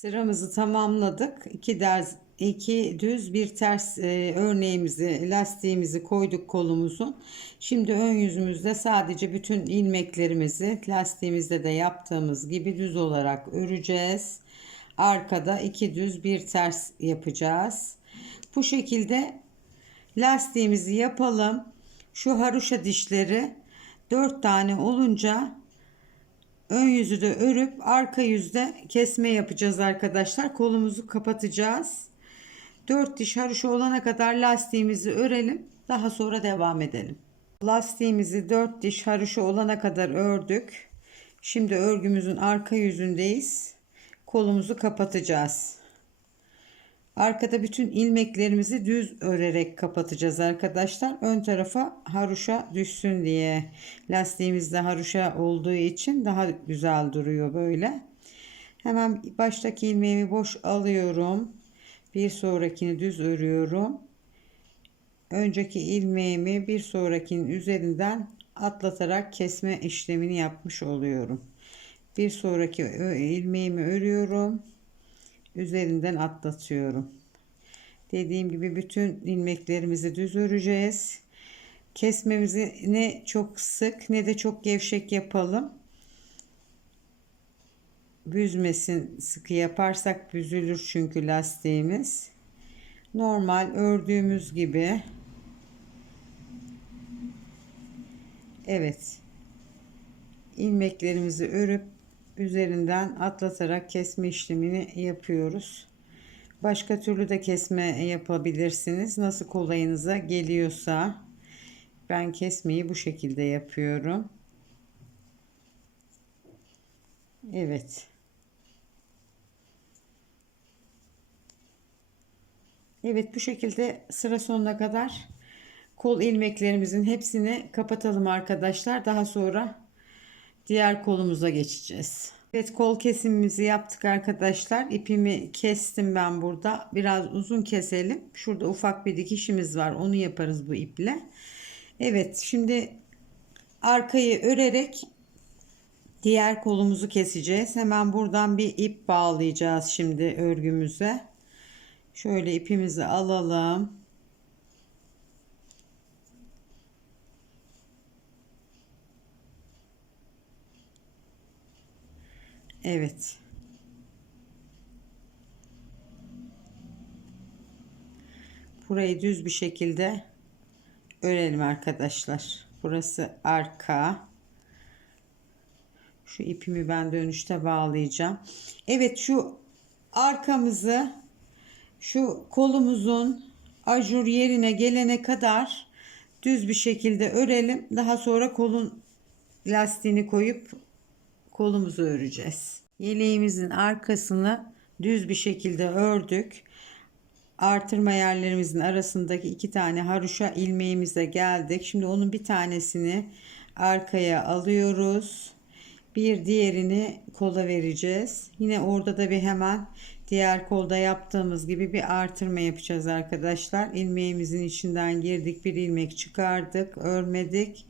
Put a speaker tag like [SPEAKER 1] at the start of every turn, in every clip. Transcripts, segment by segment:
[SPEAKER 1] Sıramızı tamamladık. İki ders, iki düz bir ters e, örneğimizi, lastiğimizi koyduk kolumuzun. Şimdi ön yüzümüzde sadece bütün ilmeklerimizi lastiğimizde de yaptığımız gibi düz olarak öreceğiz. Arkada iki düz bir ters yapacağız. Bu şekilde lastiğimizi yapalım. Şu haroşa dişleri 4 tane olunca ön yüzü de örüp arka yüzde kesme yapacağız arkadaşlar. Kolumuzu kapatacağız. 4 diş haroşa olana kadar lastiğimizi örelim. Daha sonra devam edelim. Lastiğimizi 4 diş haroşa olana kadar ördük. Şimdi örgümüzün arka yüzündeyiz. Kolumuzu kapatacağız. Arkada bütün ilmeklerimizi düz örerek kapatacağız arkadaşlar. Ön tarafa haroşa düşsün diye. Lastiğimizde haroşa olduğu için daha güzel duruyor böyle. Hemen baştaki ilmeğimi boş alıyorum. Bir sonrakini düz örüyorum. Önceki ilmeğimi bir sonrakinin üzerinden atlatarak kesme işlemini yapmış oluyorum. Bir sonraki ilmeğimi örüyorum üzerinden atlatıyorum. Dediğim gibi bütün ilmeklerimizi düz öreceğiz. Kesmemizi ne çok sık ne de çok gevşek yapalım. Büzmesin sıkı yaparsak büzülür çünkü lastiğimiz. Normal ördüğümüz gibi. Evet. ilmeklerimizi örüp üzerinden atlatarak kesme işlemini yapıyoruz. Başka türlü de kesme yapabilirsiniz. Nasıl kolayınıza geliyorsa ben kesmeyi bu şekilde yapıyorum. Evet. Evet bu şekilde sıra sonuna kadar kol ilmeklerimizin hepsini kapatalım arkadaşlar. Daha sonra diğer kolumuza geçeceğiz. Evet kol kesimimizi yaptık arkadaşlar. İpimi kestim ben burada. Biraz uzun keselim. Şurada ufak bir dikişimiz var. Onu yaparız bu iple. Evet şimdi arkayı örerek diğer kolumuzu keseceğiz. Hemen buradan bir ip bağlayacağız şimdi örgümüze. Şöyle ipimizi alalım. Evet. Burayı düz bir şekilde örelim arkadaşlar. Burası arka. Şu ipimi ben dönüşte bağlayacağım. Evet şu arkamızı şu kolumuzun ajur yerine gelene kadar düz bir şekilde örelim. Daha sonra kolun lastiğini koyup kolumuzu öreceğiz. Yeleğimizin arkasını düz bir şekilde ördük. Artırma yerlerimizin arasındaki iki tane haroşa ilmeğimize geldik. Şimdi onun bir tanesini arkaya alıyoruz. Bir diğerini kola vereceğiz. Yine orada da bir hemen diğer kolda yaptığımız gibi bir artırma yapacağız arkadaşlar. İlmeğimizin içinden girdik. Bir ilmek çıkardık. Örmedik.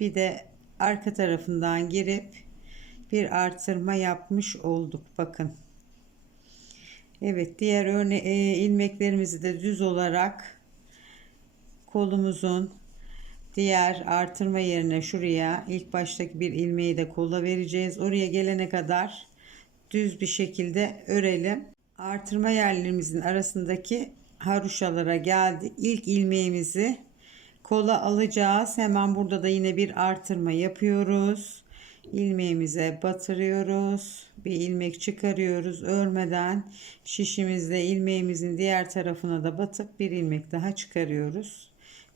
[SPEAKER 1] Bir de arka tarafından girip bir artırma yapmış olduk. Bakın. Evet diğer örne e, ilmeklerimizi de düz olarak kolumuzun diğer artırma yerine şuraya ilk baştaki bir ilmeği de kola vereceğiz. Oraya gelene kadar düz bir şekilde örelim. Artırma yerlerimizin arasındaki haroşalara geldik. İlk ilmeğimizi kola alacağız. Hemen burada da yine bir artırma yapıyoruz ilmeğimize batırıyoruz. Bir ilmek çıkarıyoruz. Örmeden şişimizde ilmeğimizin diğer tarafına da batıp bir ilmek daha çıkarıyoruz.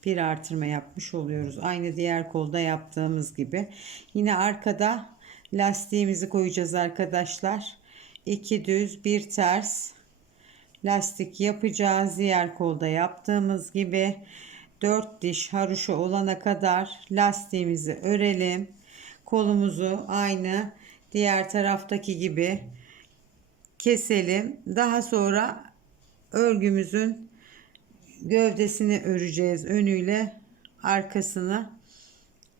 [SPEAKER 1] Bir artırma yapmış oluyoruz. Aynı diğer kolda yaptığımız gibi. Yine arkada lastiğimizi koyacağız arkadaşlar. İki düz bir ters lastik yapacağız. Diğer kolda yaptığımız gibi 4 diş haroşa olana kadar lastiğimizi örelim kolumuzu aynı diğer taraftaki gibi keselim. Daha sonra örgümüzün gövdesini öreceğiz önüyle arkasını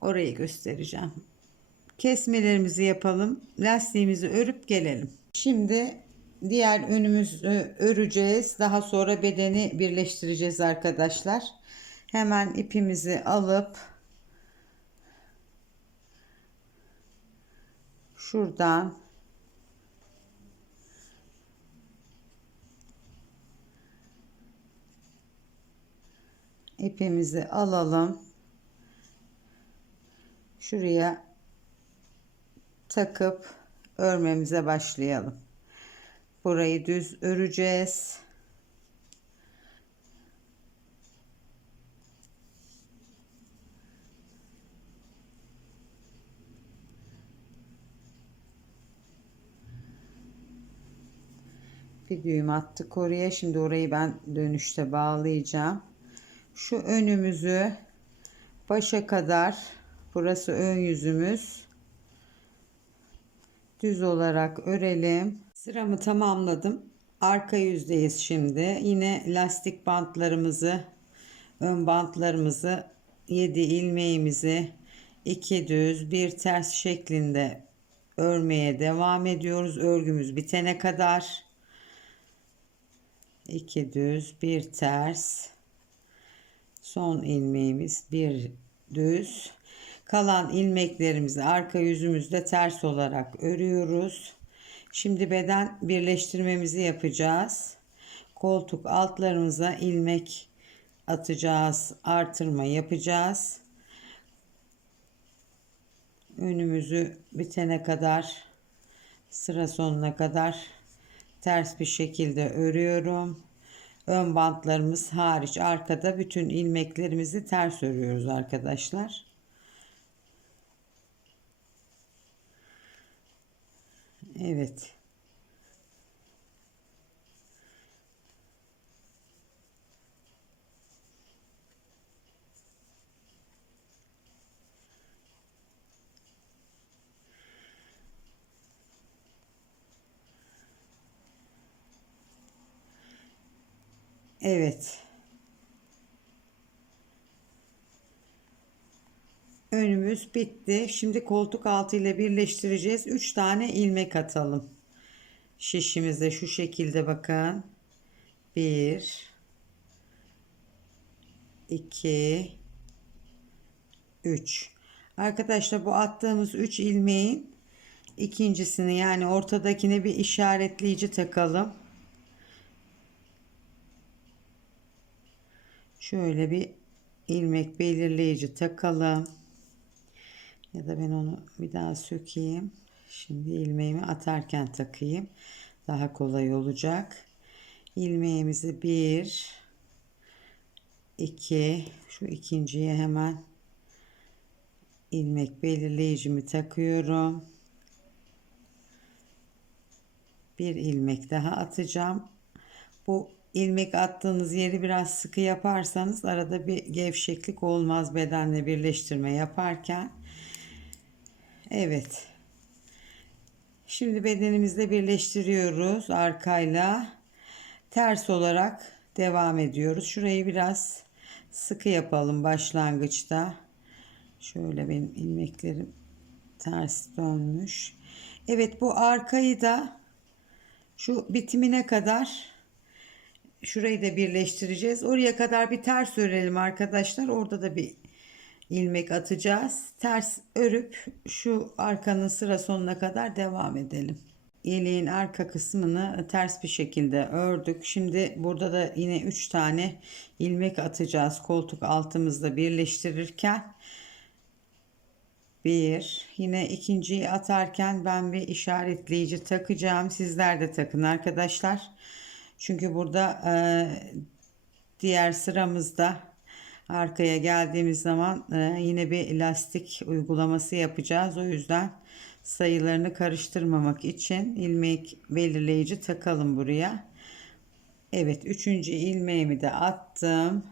[SPEAKER 1] orayı göstereceğim. Kesmelerimizi yapalım. Lastiğimizi örüp gelelim. Şimdi diğer önümüzü öreceğiz. Daha sonra bedeni birleştireceğiz arkadaşlar. Hemen ipimizi alıp şuradan ipimizi alalım. Şuraya takıp örmemize başlayalım. Burayı düz öreceğiz. Bir düğüm attık oraya. Şimdi orayı ben dönüşte bağlayacağım. Şu önümüzü başa kadar burası ön yüzümüz düz olarak örelim. Sıramı tamamladım. Arka yüzdeyiz şimdi. Yine lastik bantlarımızı, ön bantlarımızı, 7 ilmeğimizi iki düz, bir ters şeklinde örmeye devam ediyoruz. Örgümüz bitene kadar. 2 düz, bir ters. Son ilmeğimiz bir düz. Kalan ilmeklerimizi arka yüzümüzde ters olarak örüyoruz. Şimdi beden birleştirmemizi yapacağız. Koltuk altlarımıza ilmek atacağız. Artırma yapacağız. Önümüzü bitene kadar sıra sonuna kadar ters bir şekilde örüyorum. Ön bantlarımız hariç arkada bütün ilmeklerimizi ters örüyoruz arkadaşlar. Evet. Evet. Önümüz bitti. Şimdi koltuk altı ile birleştireceğiz. 3 tane ilmek atalım. Şişimizde şu şekilde bakın. 1 2 3 Arkadaşlar bu attığımız 3 ilmeğin ikincisini yani ortadakine bir işaretleyici takalım. Şöyle bir ilmek belirleyici takalım. Ya da ben onu bir daha sökeyim. Şimdi ilmeğimi atarken takayım. Daha kolay olacak. İlmeğimizi bir, iki, şu ikinciye hemen ilmek belirleyicimi takıyorum. Bir ilmek daha atacağım. Bu ilmek attığınız yeri biraz sıkı yaparsanız arada bir gevşeklik olmaz bedenle birleştirme yaparken. Evet. Şimdi bedenimizle birleştiriyoruz arkayla. Ters olarak devam ediyoruz. Şurayı biraz sıkı yapalım başlangıçta. Şöyle benim ilmeklerim ters dönmüş. Evet bu arkayı da şu bitimine kadar şurayı da birleştireceğiz. Oraya kadar bir ters örelim arkadaşlar. Orada da bir ilmek atacağız. Ters örüp şu arkanın sıra sonuna kadar devam edelim. Yeleğin arka kısmını ters bir şekilde ördük. Şimdi burada da yine 3 tane ilmek atacağız koltuk altımızda birleştirirken. Bir, yine ikinciyi atarken ben bir işaretleyici takacağım. Sizler de takın arkadaşlar. Çünkü burada e, diğer sıramızda arkaya geldiğimiz zaman e, yine bir lastik uygulaması yapacağız. O yüzden sayılarını karıştırmamak için ilmek belirleyici takalım buraya. Evet üçüncü ilmeğimi de attım.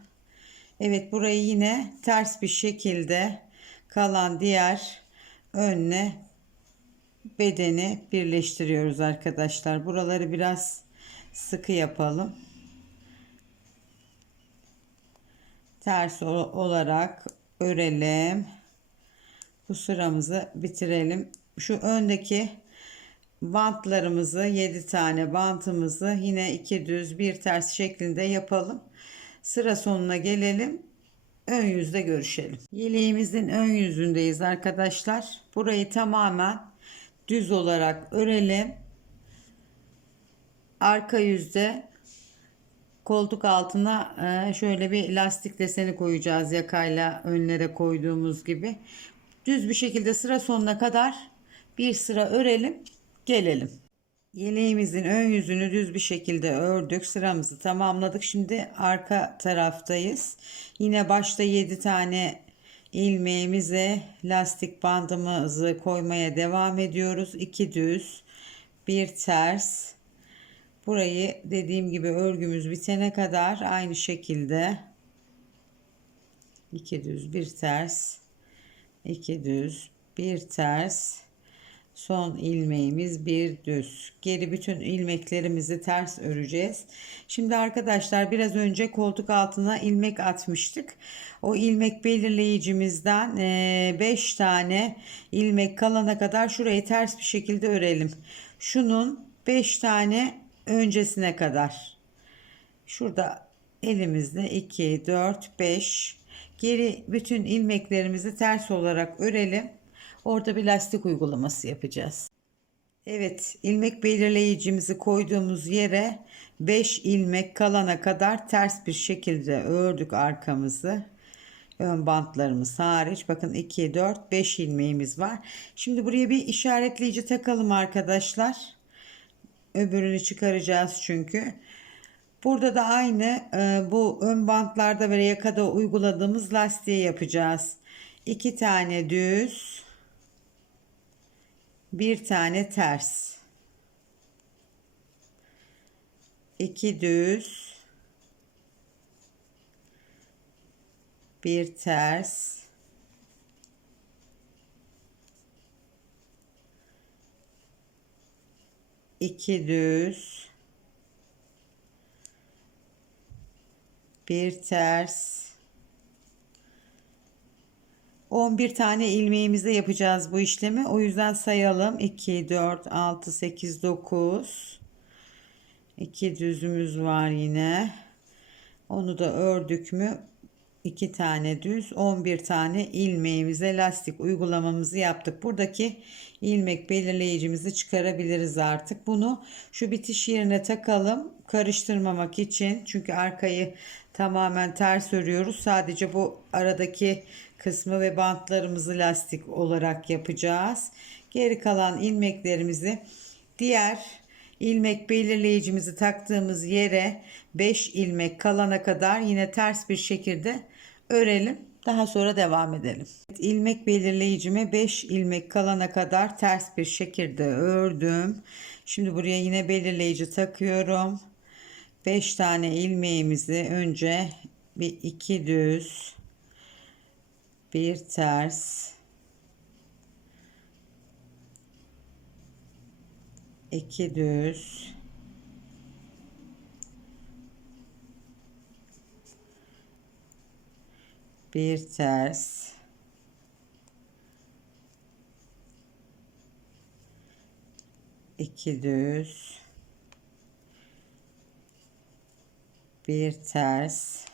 [SPEAKER 1] Evet burayı yine ters bir şekilde kalan diğer önüne bedeni birleştiriyoruz arkadaşlar. Buraları biraz sıkı yapalım. Ters olarak örelim. Bu sıramızı bitirelim. Şu öndeki bantlarımızı 7 tane bantımızı yine iki düz bir ters şeklinde yapalım. Sıra sonuna gelelim. Ön yüzde görüşelim. Yeleğimizin ön yüzündeyiz arkadaşlar. Burayı tamamen düz olarak örelim. Arka yüzde koltuk altına e, şöyle bir lastik deseni koyacağız yakayla önlere koyduğumuz gibi. Düz bir şekilde sıra sonuna kadar bir sıra örelim gelelim. Yeleğimizin ön yüzünü düz bir şekilde ördük. Sıramızı tamamladık. Şimdi arka taraftayız. Yine başta 7 tane ilmeğimize lastik bandımızı koymaya devam ediyoruz. 2 düz, bir ters. Burayı dediğim gibi örgümüz bitene kadar aynı şekilde 2 düz, bir ters, 2 düz, bir ters. Son ilmeğimiz bir düz. Geri bütün ilmeklerimizi ters öreceğiz. Şimdi arkadaşlar biraz önce koltuk altına ilmek atmıştık. O ilmek belirleyicimizden 5 tane ilmek kalana kadar şurayı ters bir şekilde örelim. Şunun 5 tane öncesine kadar şurada elimizde 2 4 5 geri bütün ilmeklerimizi ters olarak örelim Orada bir lastik uygulaması yapacağız. Evet ilmek belirleyicimizi koyduğumuz yere 5 ilmek kalana kadar ters bir şekilde ördük arkamızı. Ön bantlarımız hariç bakın 2 4 5 ilmeğimiz var. Şimdi buraya bir işaretleyici takalım arkadaşlar. Öbürünü çıkaracağız çünkü. Burada da aynı e, bu ön bantlarda ve yakada uyguladığımız lastiği yapacağız. 2 tane düz bir tane ters iki düz bir ters iki düz bir ters 11 tane ilmeğimizde yapacağız bu işlemi. O yüzden sayalım. 2, 4, 6, 8, 9. 2 düzümüz var yine. Onu da ördük mü 2 tane düz 11 tane ilmeğimize lastik uygulamamızı yaptık. Buradaki ilmek belirleyicimizi çıkarabiliriz artık. Bunu şu bitiş yerine takalım karıştırmamak için. Çünkü arkayı tamamen ters örüyoruz. Sadece bu aradaki kısmı ve bantlarımızı lastik olarak yapacağız. Geri kalan ilmeklerimizi diğer ilmek belirleyicimizi taktığımız yere 5 ilmek kalana kadar yine ters bir şekilde örelim. Daha sonra devam edelim. İlmek belirleyicime 5 ilmek kalana kadar ters bir şekilde ördüm. Şimdi buraya yine belirleyici takıyorum. 5 tane ilmeğimizi önce bir iki düz bir ters iki düz. Bir ters. İki düz. Bir ters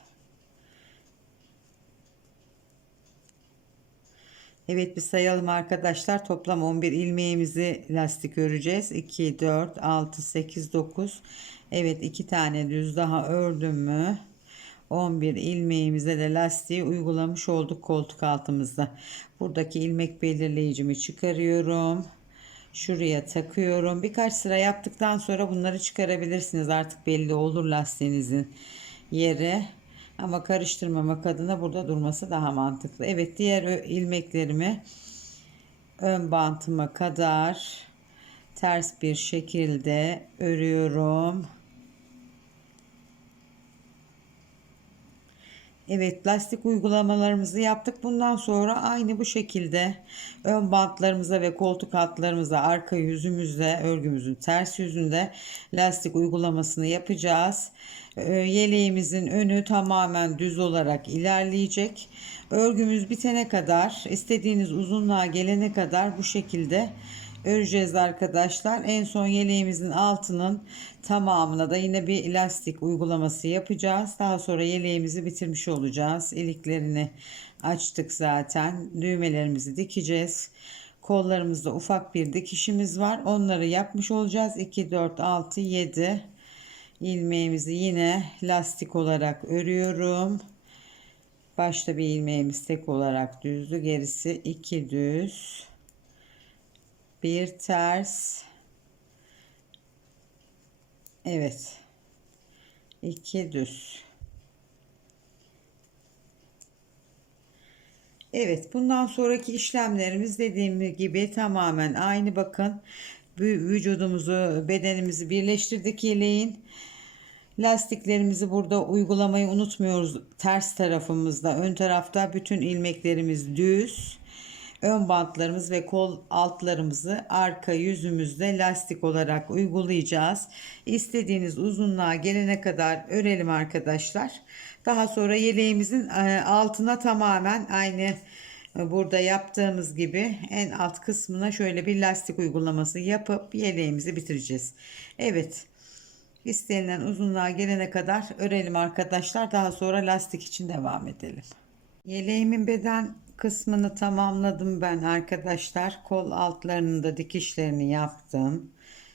[SPEAKER 1] Evet bir sayalım arkadaşlar. Toplam 11 ilmeğimizi lastik öreceğiz. 2, 4, 6, 8, 9. Evet 2 tane düz daha ördüm mü? 11 ilmeğimize de lastiği uygulamış olduk koltuk altımızda. Buradaki ilmek belirleyicimi çıkarıyorum. Şuraya takıyorum. Birkaç sıra yaptıktan sonra bunları çıkarabilirsiniz. Artık belli olur lastiğinizin yeri. Ama karıştırmamak adına burada durması daha mantıklı. Evet diğer ilmeklerimi ön bantıma kadar ters bir şekilde örüyorum. Evet lastik uygulamalarımızı yaptık. Bundan sonra aynı bu şekilde ön bantlarımıza ve koltuk altlarımıza arka yüzümüzde örgümüzün ters yüzünde lastik uygulamasını yapacağız. Ee, yeleğimizin önü tamamen düz olarak ilerleyecek. Örgümüz bitene kadar istediğiniz uzunluğa gelene kadar bu şekilde öreceğiz arkadaşlar. En son yeleğimizin altının tamamına da yine bir lastik uygulaması yapacağız. Daha sonra yeleğimizi bitirmiş olacağız. İliklerini açtık zaten. Düğmelerimizi dikeceğiz. Kollarımızda ufak bir dikişimiz var. Onları yapmış olacağız. 2, 4, 6, 7 ilmeğimizi yine lastik olarak örüyorum. Başta bir ilmeğimiz tek olarak düzdü. Gerisi iki düz. Bir ters. Evet. iki düz. Evet, bundan sonraki işlemlerimiz dediğim gibi tamamen aynı bakın. Vücudumuzu, bedenimizi birleştirdik yeleğin. Lastiklerimizi burada uygulamayı unutmuyoruz. Ters tarafımızda, ön tarafta bütün ilmeklerimiz düz. Ön bantlarımız ve kol altlarımızı arka yüzümüzde lastik olarak uygulayacağız. İstediğiniz uzunluğa gelene kadar örelim arkadaşlar. Daha sonra yeleğimizin e, altına tamamen aynı e, burada yaptığımız gibi en alt kısmına şöyle bir lastik uygulaması yapıp yeleğimizi bitireceğiz. Evet. İstenilen uzunluğa gelene kadar örelim arkadaşlar. Daha sonra lastik için devam edelim. Yeleğimin beden kısmını tamamladım ben arkadaşlar. Kol altlarının da dikişlerini yaptım.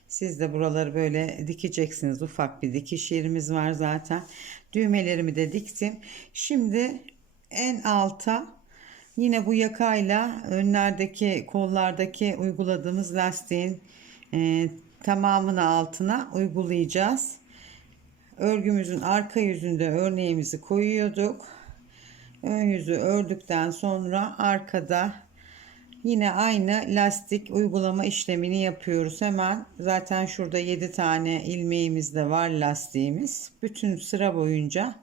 [SPEAKER 1] Siz de buraları böyle dikeceksiniz. Ufak bir dikiş yerimiz var zaten. Düğmelerimi de diktim. Şimdi en alta yine bu yakayla önlerdeki kollardaki uyguladığımız lastiğin e, tamamını altına uygulayacağız. Örgümüzün arka yüzünde örneğimizi koyuyorduk. Ön yüzü ördükten sonra arkada yine aynı lastik uygulama işlemini yapıyoruz. Hemen zaten şurada 7 tane ilmeğimiz de var lastiğimiz. Bütün sıra boyunca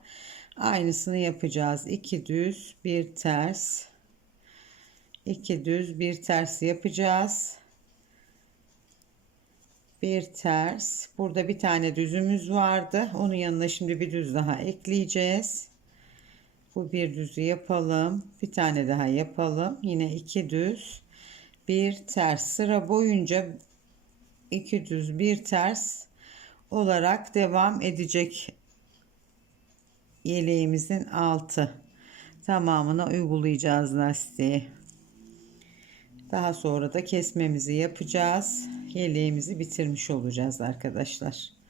[SPEAKER 1] aynısını yapacağız. 2 düz, bir ters. 2 düz, bir ters yapacağız bir ters burada bir tane düzümüz vardı onun yanına şimdi bir düz daha ekleyeceğiz bu bir düzü yapalım. Bir tane daha yapalım. Yine iki düz. Bir ters. Sıra boyunca iki düz bir ters olarak devam edecek yeleğimizin altı. Tamamına uygulayacağız lastiği. Daha sonra da kesmemizi yapacağız. Yeleğimizi bitirmiş olacağız arkadaşlar.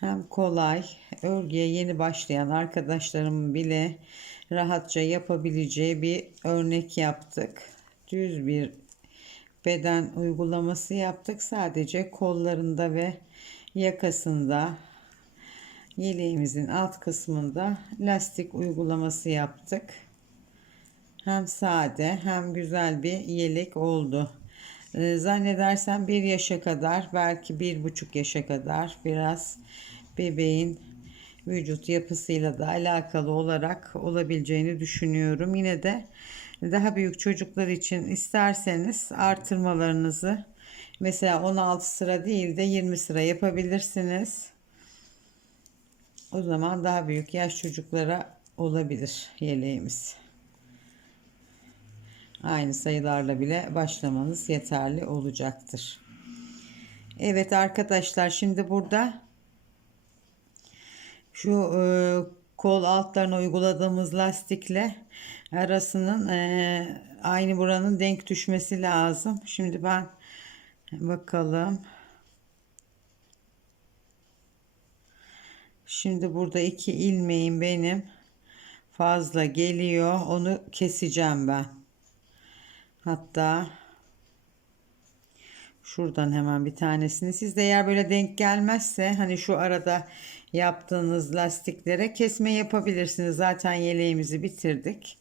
[SPEAKER 1] Hem kolay, örgüye yeni başlayan arkadaşlarımın bile rahatça yapabileceği bir örnek yaptık. Düz bir beden uygulaması yaptık. Sadece kollarında ve yakasında yeleğimizin alt kısmında lastik uygulaması yaptık. Hem sade hem güzel bir yelek oldu. Ee, zannedersem bir yaşa kadar belki bir buçuk yaşa kadar biraz bebeğin vücut yapısıyla da alakalı olarak olabileceğini düşünüyorum. Yine de daha büyük çocuklar için isterseniz artırmalarınızı mesela 16 sıra değil de 20 sıra yapabilirsiniz. O zaman daha büyük yaş çocuklara olabilir yeleğimiz aynı sayılarla bile başlamanız yeterli olacaktır. Evet arkadaşlar şimdi burada şu e, kol altlarına uyguladığımız lastikle arasının e, aynı buranın denk düşmesi lazım. Şimdi ben bakalım. Şimdi burada iki ilmeğim benim fazla geliyor. Onu keseceğim ben. Hatta şuradan hemen bir tanesini siz de eğer böyle denk gelmezse hani şu arada yaptığınız lastiklere kesme yapabilirsiniz. Zaten yeleğimizi bitirdik.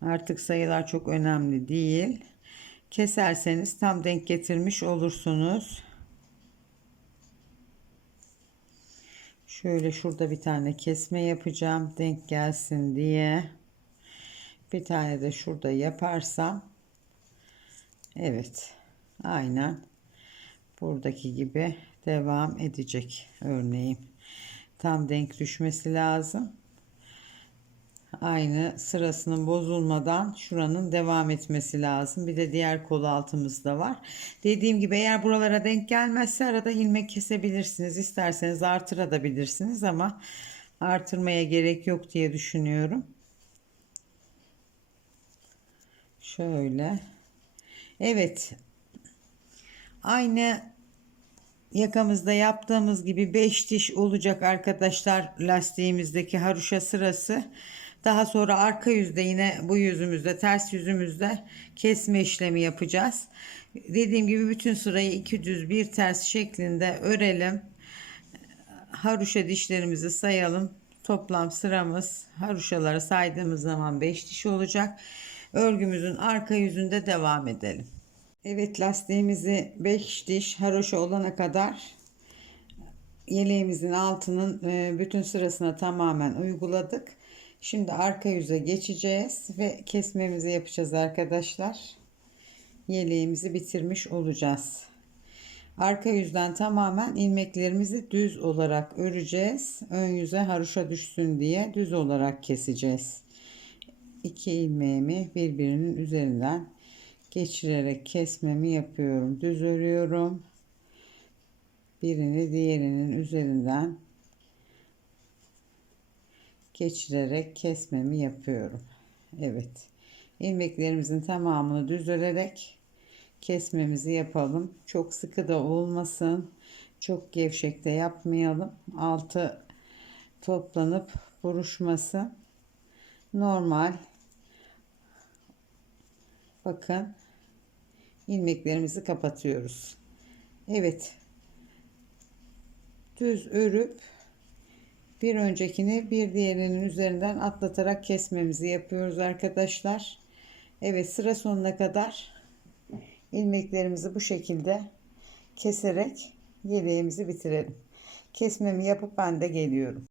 [SPEAKER 1] Artık sayılar çok önemli değil. Keserseniz tam denk getirmiş olursunuz. Şöyle şurada bir tane kesme yapacağım denk gelsin diye. Bir tane de şurada yaparsam Evet. Aynen. Buradaki gibi devam edecek örneğim. Tam denk düşmesi lazım. aynı sırasının bozulmadan şuranın devam etmesi lazım. Bir de diğer kol altımızda var. Dediğim gibi eğer buralara denk gelmezse arada ilmek kesebilirsiniz. İsterseniz artırabilirsiniz ama artırmaya gerek yok diye düşünüyorum. Şöyle. Evet. Aynı yakamızda yaptığımız gibi 5 diş olacak arkadaşlar lastiğimizdeki haroşa sırası. Daha sonra arka yüzde yine bu yüzümüzde ters yüzümüzde kesme işlemi yapacağız. Dediğim gibi bütün sırayı iki düz bir ters şeklinde örelim. Haroşa dişlerimizi sayalım. Toplam sıramız haroşaları saydığımız zaman 5 diş olacak. Örgümüzün arka yüzünde devam edelim. Evet lastiğimizi 5 diş haroşa olana kadar yeleğimizin altının e, bütün sırasına tamamen uyguladık. Şimdi arka yüze geçeceğiz ve kesmemizi yapacağız arkadaşlar. Yeleğimizi bitirmiş olacağız. Arka yüzden tamamen ilmeklerimizi düz olarak öreceğiz. Ön yüze haroşa düşsün diye düz olarak keseceğiz. İki ilmeğimi birbirinin üzerinden geçirerek kesmemi yapıyorum. Düz örüyorum. Birini diğerinin üzerinden geçirerek kesmemi yapıyorum. Evet. ilmeklerimizin tamamını düz örerek kesmemizi yapalım. Çok sıkı da olmasın. Çok gevşek de yapmayalım. Altı toplanıp buruşmasın. Normal. Bakın ilmeklerimizi kapatıyoruz. Evet. Düz örüp bir öncekini bir diğerinin üzerinden atlatarak kesmemizi yapıyoruz arkadaşlar. Evet sıra sonuna kadar ilmeklerimizi bu şekilde keserek yeleğimizi bitirelim. Kesmemi yapıp ben de geliyorum.